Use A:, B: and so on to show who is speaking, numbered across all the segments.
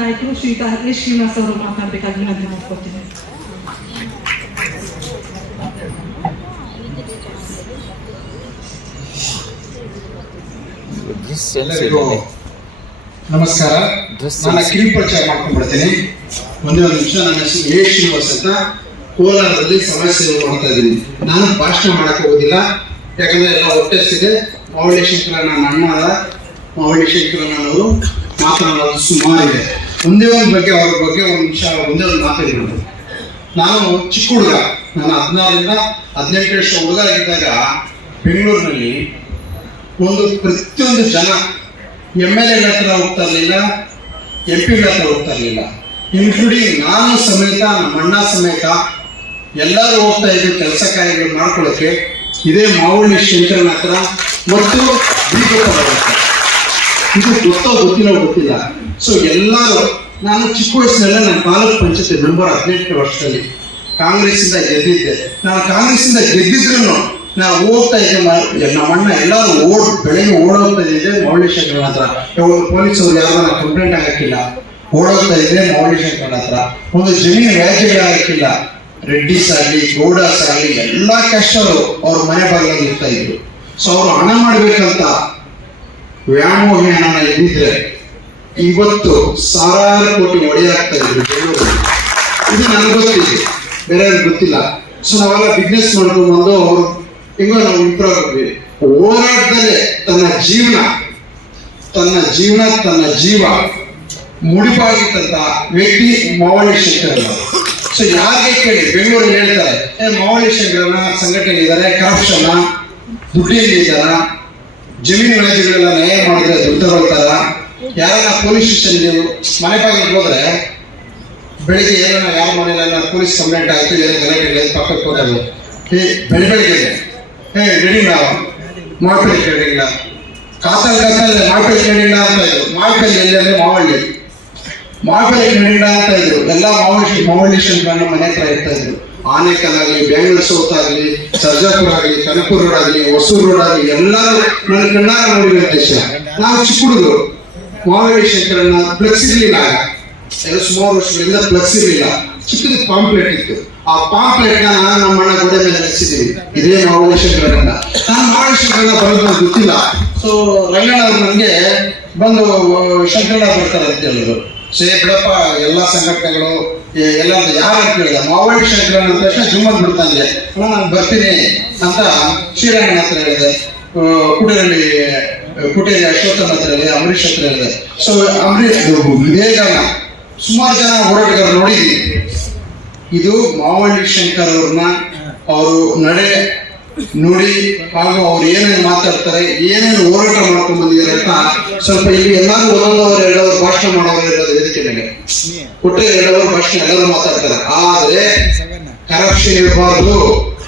A: ನಾಯಕರು ಶ್ರೀ ಹರೀಶ್ ಶ್ರೀನಿವಾಸ್ ಅವರು ಮಾತನಾಡಬೇಕಾಗಿ ವಿನಂತಿ ಮಾಡ್ಕೊಳ್ತೀನಿ.
B: ನಮಸ್ಕಾರ.
C: ನಾನು
B: ನನ್ನ ಕಿರಿ ಪರಿಚಯ ಮಾಡ್ಕೊಂಡ್ಬಿಡ್ತೀನಿ ಒಂದೇ ಒಂದು ನಿಮಿಷ ನನ್ನ ಹೆಸರು ಎ ಶ್ರೀನಿವಾಸ್ ಅಂತ. ಕೋಲಾರದಲ್ಲಿ ಸಮಾಜ ಸೇವೆ ಮಾಡ್ತಾ ಇದ್ದೀನಿ. ನಾನು ಭಾಷಣ ಮಾಡಕ್ ಹೋಗುದಿಲ್ಲ. ಯಾಕಂದ್ರೆ ಎಲ್ಲ ಹೊಟ್ಟೆ ಸಿದೆ ಮಾವಳ್ಳಿ ಶಂಕರ ನನ್ನ ಅಣ್ಣ ಅದ. ಶಂಕರ ನನ್ನವರು ಮಾತನಾಡೋದು ಸುಮಾರು ಇದೆ ಒಂದೇ ಒಂದು ಬಗ್ಗೆ ಅವ್ರ ಬಗ್ಗೆ ಒಂದು ನಿಮಿಷ ಒಂದೇ ಒಂದು ಮಾತಾಡಿರೋದು ನಾನು ಚಿಕ್ಕ ಹುಡುಗ ನಾನು ಹದಿನಾರರಿಂದ ಹದಿನೆಂಟು ವರ್ಷ ಹುಡುಗ ಇದ್ದಾಗ ಬೆಂಗಳೂರಿನಲ್ಲಿ ಒಂದು ಪ್ರತಿಯೊಂದು ಜನ ಎಂ ಎಲ್ ಎಗಳ ಹತ್ರ ಹೋಗ್ತಾ ಇರಲಿಲ್ಲ ಎಂ ಪಿಗಳ ಹತ್ರ ಹೋಗ್ತಾ ಇರಲಿಲ್ಲ. ಇನ್ಕ್ಲೂಡಿಂಗ್ ನಾನು ಸಮೇತ, ನಮ್ಮ ಅಣ್ಣ ಸಮೇತ ಎಲ್ಲರೂ ಹೋಗ್ತಾ ಇದ್ವಿ ಕೆಲಸ ಕಾರ್ಯಗಳು ಮಾಡ್ಕೊಳ್ಳೋಕೆ ಇದೇ ಮಾವಳ್ಳಿ ಶಂಕರನ ಹತ್ರ ಮತ್ತು ಬಿಜೆಪಿ. ಇದು ಗೊತ್ತೋ ಗೊತ್ತಿಲ್ಲ ಗೊತ್ತಿಲ್ಲ. ಸೊ ಎಲ್ಲರೂ, ನಾನು ಚಿಕ್ಕ ವಯಸ್ಸಿನಲ್ಲೇ ನನ್ನ ತಾಲೂಕ್ ಪಂಚಾಯತಿ ಮೆಂಬರ್ ಹದಿನೆಂಟು ವರ್ಷದಲ್ಲಿ ಕಾಂಗ್ರೆಸ್ ಇಂದ ಗೆದ್ದಿದ್ದೆ. ನಾನು ಕಾಂಗ್ರೆಸ್ ಇಂದ ಗೆದ್ದಿದ್ರು ನಾವು ಹೋಗ್ತಾ ಇದ್ದೆ ನಮ್ಮ ಅಣ್ಣ ಎಲ್ಲರೂ ಓಡ್, ಬೆಳಗ್ಗೆ ಓಡೋಗ್ತಾ ಇದ್ದೆ ಮೌಳೇಶ್ವರನ ಹತ್ರ. ಪೊಲೀಸ್ ಪೊಲೀಸರು ಯಾರನ್ನ ಕಂಪ್ಲೇಂಟ್ ಆಗಕ್ಕಿಲ್ಲ ಓಡೋಗ್ತಾ ಇದ್ದೆ ಮೌಳೇಶ್ವರನ ಹತ್ರ. ಒಂದು ಜಮೀನು ವ್ಯಾಜ್ಯಗಳಾಗಕ್ಕಿಲ್ಲ ರೆಡ್ಡಿಸ್ ಆಗಲಿ, ಗೌಡಾಸ್ ಆಗಲಿ, ಎಲ್ಲಾ ಕಷ್ಟರು ಅವ್ರ ಮನೆ ಬಾಗಿಲಾಗಿ ಇರ್ತಾ ಇದ್ರು. ಸೊ ಅವರು ಹಣ ಮಾಡ್ಬೇಕಂತ ವ್ಯಾಮೋಹ ಹಣ ಇದ್ದಿದ್ರೆ ಇವತ್ತು ಸಾವಿರಾರು ಕೋಟಿ ಒಡೆಯಾಗ್ತಾ ಇದ್ರು ಬೆಂಗಳೂರು ಇದು ನನಗೆ ಗೊತ್ತಿದೆ. ಬೇರೆ ಗೊತ್ತಿಲ್ಲ. ಸೊ ನಾವೆಲ್ಲ ಬಿಸ್ನೆಸ್ ಮಾಡ್ಕೊಂಡು ಬಂದು ಅವರು ಹೆಂಗೋ ನಾವು ಇಂಪ್ರೂವ್ ಆಗಿದ್ವಿ ಹೋರಾಟದಲ್ಲೇ ತನ್ನ ಜೀವನ ತನ್ನ ಜೀವನ, ತನ್ನ ಜೀವ ಮುಡಿಪಾಗಿತ್ತಂತ ವ್ಯಕ್ತಿ ಮಾವಳ್ಳಿ ಶಂಕರ್ ಸೊ ಯಾರಿಗೆ ಕೇಳಿ? ಬೆಂಗಳೂರು ಹೇಳ್ತಾರೆ. ಏ ಶಂಕರನ ಸಂಘಟನೆ ಇದ್ದಾರೆ ಕರಪ್ಷನ್ ದುಡ್ಡಿಯಲ್ಲಿ ಇದ್ದಾರ? ಜಮೀನು ವ್ಯಾಜ್ಯಗಳೆಲ್ಲ ನ್ಯಾಯ ಮಾಡಿದ್ರೆ ದುಡ್ಡು ತಗೊಳ್ತಾರ ಯಾರನ್ನ ಪೊಲೀಸ್ ಸ್ಟೇಷನ್ ಮನೆ ಬಾಗಿಲಿಗೆ ಹೋದ್ರೆ ಬೆಳಿಗ್ಗೆ ಏನೋ ಯಾರ ಮನೇಲಿ ಪೊಲೀಸ್ ಕಂಪ್ಲೇಂಟ್ ಆಯ್ತು ಏನೋ ಗಲಾಟೆ ಇಲ್ಲ, ಪಕ್ಕಕ್ಕೆ ಹೋದಾಗ ಏ ಬೆಳಿ ಬೆಳಿಗ್ಗೆ ರೆಡಿ ನಾವು ಮಾಪಲ್ಲಿ ಕೇಳಿಲ್ಲ ಕಾಸಲ್ ಕಾಸಲ್ ಮಾಪಲ್ಲಿ ಕೇಳಿಲ್ಲ ಅಂತ ಇದ್ರು. ಮಾಪಲ್ಲಿ ಎಲ್ಲಿ ಅಂದ್ರೆ ಮಾವಳ್ಳಿ. ಮಾಪಲ್ಲಿ ಕೇಳಿಲ್ಲ ಅಂತ ಇದ್ರು. ಎಲ್ಲ ಮಾವಳ್ಳಿ ಮಾವಳ್ಳಿ ಶಂಕರನ ಮನೆ ಹತ್ರ ಇರ್ತಾ ಇದ್ರು. ಆನೇಕಲ್ ಆಗಲಿ ಬೆಂಗಳೂರು ಸೌತ್ ಆಗಲಿ, ಸರ್ಜಾಪುರ ಆಗಲಿ, ಕನಕಪುರ ರೋಡ್ ಆಗಲಿ, ಹೊಸೂರು ರೋಡ್ ಆಗಲಿ ಎಲ್ಲರೂ ನನ್ನ ಕಣ್ಣಾರ ನೋಡಿರೋ ದೇಶ ನಾವು ಚಿಕ್ಕ ಹುಡುಗರು ಮಾವಳ್ಳಿ ಶಂಕರನ್ನ ಫ್ಲೆಕ್ಸ್ ಇರ್ಲಿಲ್ಲ ಸುಮಾರು ವರ್ಷಗಳಿಂದ ಫ್ಲೆಕ್ಸ್ ಇರಲಿಲ್ಲ ಚಿಕ್ಕದ ಪಾಂಪ್ಲೆಟ್ ಇತ್ತು. ಆ ಪಾಂಪ್ಲೆಟ್ನ ನಾನು ನಮ್ಮ ಅಣ್ಣ ಗೋಡೆ ಮೇಲೆ ನೆಲೆಸಿದ್ದೀವಿ ಇದೇ ಮಾವಳ್ಳಿ ಶಂಕರನ್ನ ನಾನು ಮಾವಳ್ಳಿ ಶಂಕರಣ್ಣ ಬರೋದು ನಂಗೆ ಗೊತ್ತಿಲ್ಲ. ಸೊ ರಂಗಣ್ಣ ನನಗೆ ಬಂದು ಶಂಕರಣ್ಣ ಬರ್ತಾರೆ ಅಂತ ಹೇಳಿದ್ರು. ಸೊ, ಬಿಡಪ್ಪ, ಎಲ್ಲ ಸಂಘಟನೆಗಳು ಎಲ್ಲ ಯಾರು ಕೇಳಿದ? ಮಾವಳಿ ಶಂಕರಣ್ಣ ಅಂದ ತಕ್ಷಣ ಜುಮ್ಮನ್ ಬಿಡ್ತಂದ್ರೆ ಅಣ್ಣ ನಾನು ಬರ್ತೀನಿ ಅಂತ ಶ್ರೀರಂಗಣ್ಣ ಹತ್ರ ಹೇಳಿದೆ. ಕುಟೇರಲ್ಲಿ ಕುಟೇರಿ ಅಶೋಕನ ಅಶ್ವತ್ಥನ ಹತ್ರ ಹೇಳಿದೆ ಅಂಬರೀಷ್ ಹತ್ರ ಹೇಳಿದೆ. ಸೊ ಅಂಬರೀಷ್ ವಿವೇಕನ ಸುಮಾರು ಜನ ಹೋರಾಟಗಾರರು ನೋಡಿದ್ದೀನಿ ಇದು ಮಾವಳ್ಳಿ ಶಂಕರ್ ಅವ್ರನ್ನ ಅವರು ನಡೆ ನುಡಿ ಹಾಗೂ ಅವ್ರು ಏನೇನು ಮಾತಾಡ್ತಾರೆ, ಏನೇನು ಹೋರಾಟ ಮಾಡ್ಕೊಂಡು ಬಂದಿದ್ದಾರೆ ಅಂತ ಸ್ವಲ್ಪ ಇಲ್ಲಿ ಎಲ್ಲರೂ ಒಂದೊಂದವರು, ಎರಡವರು ಭಾಷಣ ಮಾಡೋರು ಇರೋದು ವೇದಿಕೆ ನನಗೆ. ಕೊಟ್ಟರೆ ಎರಡವರು ಭಾಷಣ ಎಲ್ಲರೂ ಮಾತಾಡ್ತಾರೆ. ಆದ್ರೆ ಕರಪ್ಷನ್ ಇರಬಾರ್ದು.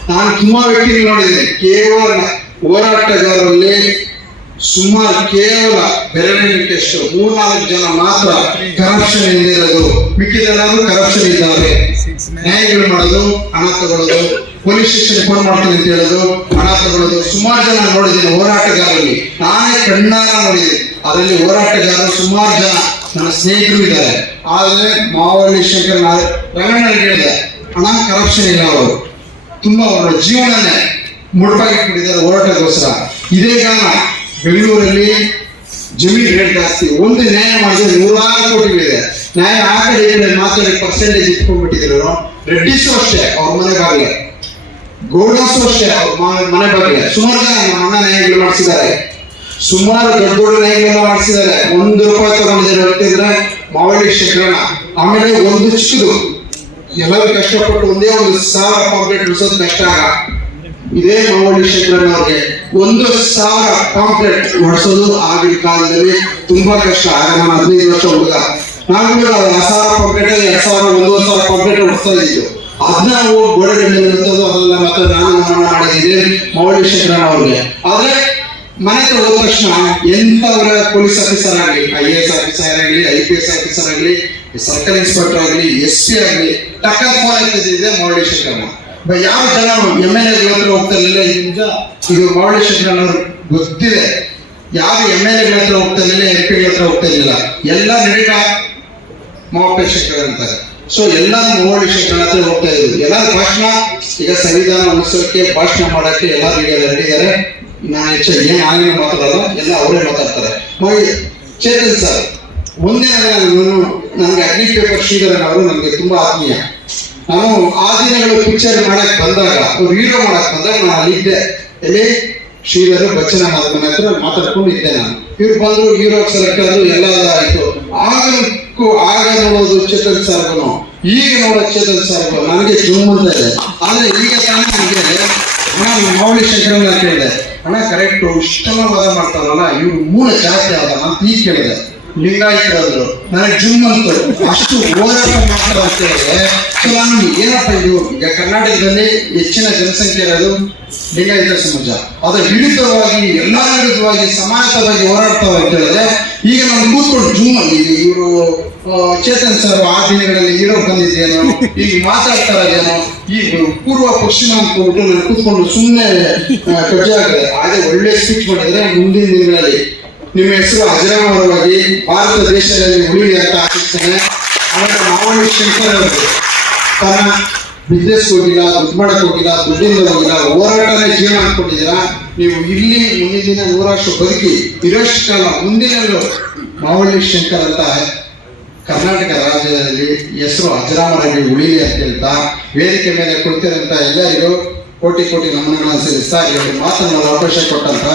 B: ನಾನು ತುಂಬಾ ವ್ಯಕ್ತಿಗಳು ನೋಡಿದ್ದೀನಿ. ಕೇವಲ ಹೋರಾಟಗಾರರಲ್ಲಿ ಸುಮಾರು ಕೇವಲ ಬೆರಳಿಕೆಷ್ಟು ಮೂರ್ನಾಲ್ಕು ಜನ ಮಾತ್ರ ಕರಪ್ಷನ್ ಇಲ್ಲಿರೋದು ಮಿಕ್ಕಿದೆಲ್ಲರೂ ಕರಪ್ಷನ್ ಇದ್ದಾರೆ ನ್ಯಾಯಗಳು ಮಾಡೋದು, ಹಣ ತಗೊಳ್ಳೋದು ಪೊಲೀಸ್ ಸ್ಟೇಷನ್ ಫೋನ್ ಮಾಡ್ತೀನಿ ಅಂತ ಹೇಳೋದು, ಹಣ ತಗೊಳ್ಳೋದು. ಸುಮಾರು ಜನ ನೋಡಿದ್ದೀನಿ ಹೋರಾಟಗಾರರಲ್ಲಿ. ನಾನೇ ಕಣ್ಣಾರ ನೋಡಿದ್ದೀನಿ ಅದರಲ್ಲಿ ಹೋರಾಟಗಾರರು ಸುಮಾರು ಜನ ನನ್ನ ಸ್ನೇಹಿತರು ಇದ್ದಾರೆ. ಆದರೆ ಮಾವಳ್ಳಿ ಶಂಕರ್ ರಂಗಣ್ಣ ಹೇಳಿದೆ, ಹಣ ಕರಪ್ಷನ್ ಇಲ್ಲ ಅವರು. ತುಂಬಾ ಅವರ ಜೀವನನೇ ಮುಡುಪಾಗಿಟ್ಬಿಟ್ಟಿದ್ದಾರೆ ಹೋರಾಟಕ್ಕೋಸ್ಕರ. ಇದೇ ಕಾರಣ ಬೆಂಗಳೂರಲ್ಲಿ ಜಮೀನು ರೇಟ್ ಜಾಸ್ತಿ. ಒಂದು ನ್ಯಾಯ ಮಾಡಿದ್ರೆ ನೂರಾರು ಕೋಟಿಗಳಿದೆ. ನ್ಯಾಯ ಆ ಕಡೆ ಮಾತ್ರ ಪರ್ಸೆಂಟೇಜ್ ಇಟ್ಕೊಂಡ್ಬಿಟ್ಟಿದ್ರು. ರೆಡ್ಡಿಸು ಅಷ್ಟೇ, ಅವ್ರ ಮನೆ ಬಾಗಿಲೆ. ಅಷ್ಟೇ, ಅವ್ರ ಮನೆ ಬಾಗಿಲೆ. ಸುಮಾರು ನಮ್ಮ ಅಣ್ಣ ನ್ಯಾಯಗಳು ಮಾಡಿಸಿದ್ದಾರೆ. ಸುಮಾರು ದೊಡ್ಡ ದೊಡ್ಡ ನ್ಯಾಯಗಳನ್ನ ಮಾಡಿಸಿದ್ದಾರೆ. ಒಂದು ರೂಪಾಯಿ ತಗೊಂಡಿದ್ದಾರೆ ಹೊರಟಿದ್ರೆ ಮಾವಳಿ ಶೇಖರಣ ಆಮೇಲೆ ಒಂದು ಚಿಕ್ಕದು. ಎಲ್ಲರೂ ಕಷ್ಟಪಟ್ಟು ಒಂದೇ ಒಂದು ಸಾವಿರ ಪಾಂಪ್ಲೆಟ್ ಉಳಿಸೋದು ಕಷ್ಟ ಇದೇ ಮಾವಳಿ ಶೇಖರಣ್ಣ ಅವ್ರಿಗೆ. ಒಂದು ಸಾವಿರ ಪಾಂಪ್ಲೆಟ್ ಹೊಡಿಸೋದು ಆಗಿನ ಕಾಲದಲ್ಲಿ ತುಂಬಾ ಕಷ್ಟ. ಆಗ ನಾನು ಹದಿನೈದು ವರ್ಷ ಹುಡುಗ. ನಾನು ಕೂಡ ಸಾವಿರ ಪಾಂಪ್ಲೆಟ್ ಎರಡು ಸಾವಿರ, ಒಂದೂವರೆ ಸಾವಿರ ಪಾಂಪ್ಲೆಟ್ ಹೊಡಿಸ್ತಾ ಇದ್ದು ಅದನ್ನ ನಾವು ಗೋಡೆಗಳ ಇರ್ತದೋ ಅದೆಲ್ಲ ಮತ್ತೆ ನಾನು ನಿರ್ಮಾಣ ಮಾಡಿದ್ದೀನಿ ಮೌಲ್ಯ ಶಂಕರಣ್ಣ ಅವ್ರಿಗೆ. ಆದ್ರೆ ಮನೆ ತೊಗೊಂಡ ತಕ್ಷಣ ಎಂತವರ ಪೊಲೀಸ್ ಆಫೀಸರ್ ಆಗಲಿ ಐ ಎ ಎಸ್ ಆಫೀಸರ್ ಆಗಲಿ ಐ ಪಿ ಎಸ್ ಆಫೀಸರ್ ಆಗಲಿ, ಸರ್ಕಲ್ ಇನ್ಸ್ಪೆಕ್ಟರ್ ಆಗಲಿ ಎಸ್ ಪಿ ಆಗಲಿ ಟಕ್ಕ ಫೋನ್ ಆಗ್ತಿದ್ದೆ ಮಾವಳ್ಳಿ ಶಂಕರಣ್ಣ ಬ- ಯಾವ ಜನ ಎಂ ಎಲ್ ಎಗಳ ಹತ್ರ ಹೋಗ್ತಾ ಇರಲಿಲ್ಲ ಈ ನಿಜ ಇದು ಮೌಳೇಶ್ವರ ಗೊತ್ತಿದೆ. ಯಾವ ಎಂ ಎಲ್ ಎಗಳ ಹತ್ರ ಹೋಗ್ತಾ ಇರಲಿಲ್ಲ ಎಂ ಪಿಗಳ ಹತ್ರ ಹೋಗ್ತಾ ಇರಲಿಲ್ಲ. ಎಲ್ಲ ನಡೀಟ ಅಂತಾರೆ. ಸೊ ಎಲ್ಲ ಮೌಳೇಶ್ವರ ಹತ್ರ ಹೋಗ್ತಾ ಇದ್ರು. ಎಲ್ಲ ಭಾಷಣ, ಈಗ ಸಂವಿಧಾನ ಉಳಿಸೋಕೆ ಭಾಷಣ ಮಾಡಕ್ಕೆ ಎಲ್ಲರೂ ಈಗ ರೆಡಿದ್ದಾರೆ ನಾನು ಹೆಚ್ಚು ಏನ್ ಆಗಿನ ಮಾತಾಡಲ್ಲ ಎಲ್ಲ ಅವರೇ ಮಾತಾಡ್ತಾರೆ. ಚೇತನ್ ಸರ್ ಒಂದೇ ನಾನು ನನಗೆ ಅಗ್ನಿ ಪೇಪರ್ ಶ್ರೀಧರನ್ ಅವರು ನನಗೆ ತುಂಬಾ ಆತ್ಮೀಯ. ನಾನು ಆ ದಿನಗಳು ಪಿಕ್ಚರ್ ಮಾಡಕ್ ಬಂದಾಗ, ಅವ್ರು ಹೀರೋ ಮಾಡಕ್ ಬಂದಾಗ ನಾನು ಅಲ್ಲಿದ್ದೆ ಎಲ್ಲಿ? ಶ್ರೀಧರ್ ಬಚ್ಚನ ಮಾಧ್ಯಮ ಹತ್ರ ಮಾತಾಡ್ಕೊಂಡು ಇದ್ದೆ ನಾನು. ಇವ್ರು ಬಂದ್ರು ಸೆಲೆಕ್ಟ್ ಆದ್ರು ಎಲ್ಲ ಆಯ್ತು ಆಗಕ್ಕೂ ಆಗ ನೋಡೋದು ಚೇತನ್ ಸರ್ಗನು. ಈಗ ನೋಡೋ ಚೇತನ್ ಸರ್ಗು ನನಗೆ ಜುಮ್ ಅಂತ ಇದೆ. ಆದ್ರೆ ಈಗ ತಾನೇ ನನಗೆ ಅಣ್ಣ ಮಾವಳಿ ಅಂತ ಕೇಳಿದೆ ಅಣ್ಣ ಕರೆಕ್ಟ್ ಇಷ್ಟೆಲ್ಲ ವಾದ ಮಾಡ್ತಾರಲ್ಲ, ಇವ್ರು ಮೂಲ ಜಾಸ್ತಿ ಆದ ಅಂತ ಈಗ ಕೇಳಿದೆ. ಲಿಂಗಾಯತರು ನನಗೆ ಜುಮ್ ಅಂತ. ಅಷ್ಟು ಹೋರಾಟ ಮಾಡ್ತಾರೆ ಅಂತ ಹೇಳಿದ್ರೆ ನಾನು ಏನಪ್ಪ ಇದು? ಈಗ ಕರ್ನಾಟಕದಲ್ಲಿ ಹೆಚ್ಚಿನ ಜನಸಂಖ್ಯೆ ಇರೋದು ಲಿಂಗಾಯತ ಸಮಾಜ. ಅದು ವಿರುದ್ಧವಾಗಿ ಎಲ್ಲ ವಿರುದ್ಧವಾಗಿ ಸಮಾನತವಾಗಿ ಹೋರಾಡ್ತಾ ಹೇಳಿದ್ರೆ ಈಗ ನಾನು ಕೂತ್ಕೊಂಡು ಜೂಮ್ ಅಲ್ಲಿ ಇವರು ಚೇತನ್ ಸರ್ ಆ ದಿನಗಳಲ್ಲಿ ಹೀರೋ ಬಂದಿದ್ದೇನೋ, ಈಗ ಮಾತಾಡ್ತಾ ಏನು ಈ ಪೂರ್ವ ಪಶ್ಚಿಮ ಅಂತ ಕೂತ್ಕೊಂಡು ಸುಮ್ಮನೆ ಕಜ್ಜ ಆಗಿದೆ ಹಾಗೆ ಒಳ್ಳೆ ಸ್ಪೀಚ್ ಮಾಡಿದ್ರೆ ಮುಂದಿನ ದಿನಗಳಲ್ಲಿ ನಿಮ್ಮ ಹೆಸರು ಅಜರಾಮರವಾಗಿ ಭಾರತ ದೇಶದಲ್ಲಿ ಉಳಿಲಿ ಅಂತ ಆಶಿಸ್ತೇನೆ. ಆಮೇಲೆ ಮಾವಳ್ಳಿ ಶಂಕರ್ ಅವರು ತನ್ನ ಬಿಸ್ನೆಸ್ ಹೋಗಿಲ್ಲ, ದುಡ್ಡು ಮಾಡಕ್ ಹೋಗಿಲ್ಲ, ದುಡ್ಡಿಂದ ಹೋಗಿಲ್ಲ, ಹೋರಾಟನೇ ಜೀವನ ಅನ್ಕೊಂಡಿದ್ದೀರಾ ನೀವು ಇಲ್ಲಿ ಮುಂದಿನ ದಿನ ನೂರಷ್ಟು ಬದುಕಿ ಇರೋಷ್ಟು ಕಾಲ ಮುಂದಿನಲ್ಲೂ ಮಾವಳ್ಳಿ ಶಂಕರ್ ಅಂತ ಕರ್ನಾಟಕ ರಾಜ್ಯದಲ್ಲಿ ಹೆಸರು ಅಜರಾಮರಾಗಿ ಉಳಿಲಿ ಅಂತ ಹೇಳ್ತಾ ವೇದಿಕೆ ಮೇಲೆ ಕುಳಿತಿರಂತ ಎಲ್ಲರಿಗೂ ಕೋಟಿ ಕೋಟಿ ನಮನಗಳನ್ನು ಸೇರಿಸ್ತಾ ಇವರು ಮಾತನಾಡಲು ಅವಕಾಶ ಕೊಟ್ಟಂತ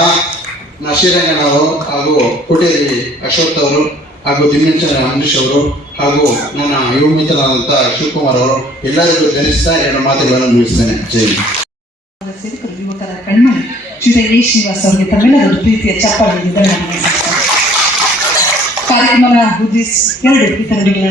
B: ನಶೀರಂಗನ್ ಅವರು ಹಾಗೂ ಕೋಟೇರಿ ಅಶೋಕ್ ಅವರು. ಹಾಗೂ ದಿಮ್ಯಂಚನ ಅಂಬರೀಶ್ ಅವರು ಹಾಗೂ ನನ್ನ ಯುವ ಮಿತ್ರರಾದಂತಹ ಶಿವಕುಮಾರ್ ಅವರು ಎಲ್ಲರಿಗೂ ಧರಿಸ್ತಾ ಎರಡು ಮಾತುಗಳನ್ನು ಮುಗಿಸ್ತೇನೆ. ಜೈ
A: ಯುವಕರ ಕಣ್ಮಣಿ ಶ್ರೀ ಶ್ರೀನಿವಾಸ್ ಅವರಿಗೆ ತಮ್ಮೆಲ್ಲರೂ ಪ್ರೀತಿಯ ಚಪ್ಪಾಳೆ ಕಾರ್ಯಕ್ರಮದ ಉದ್ದೇಶ ಎರಡು ಇತರರಿಗೆ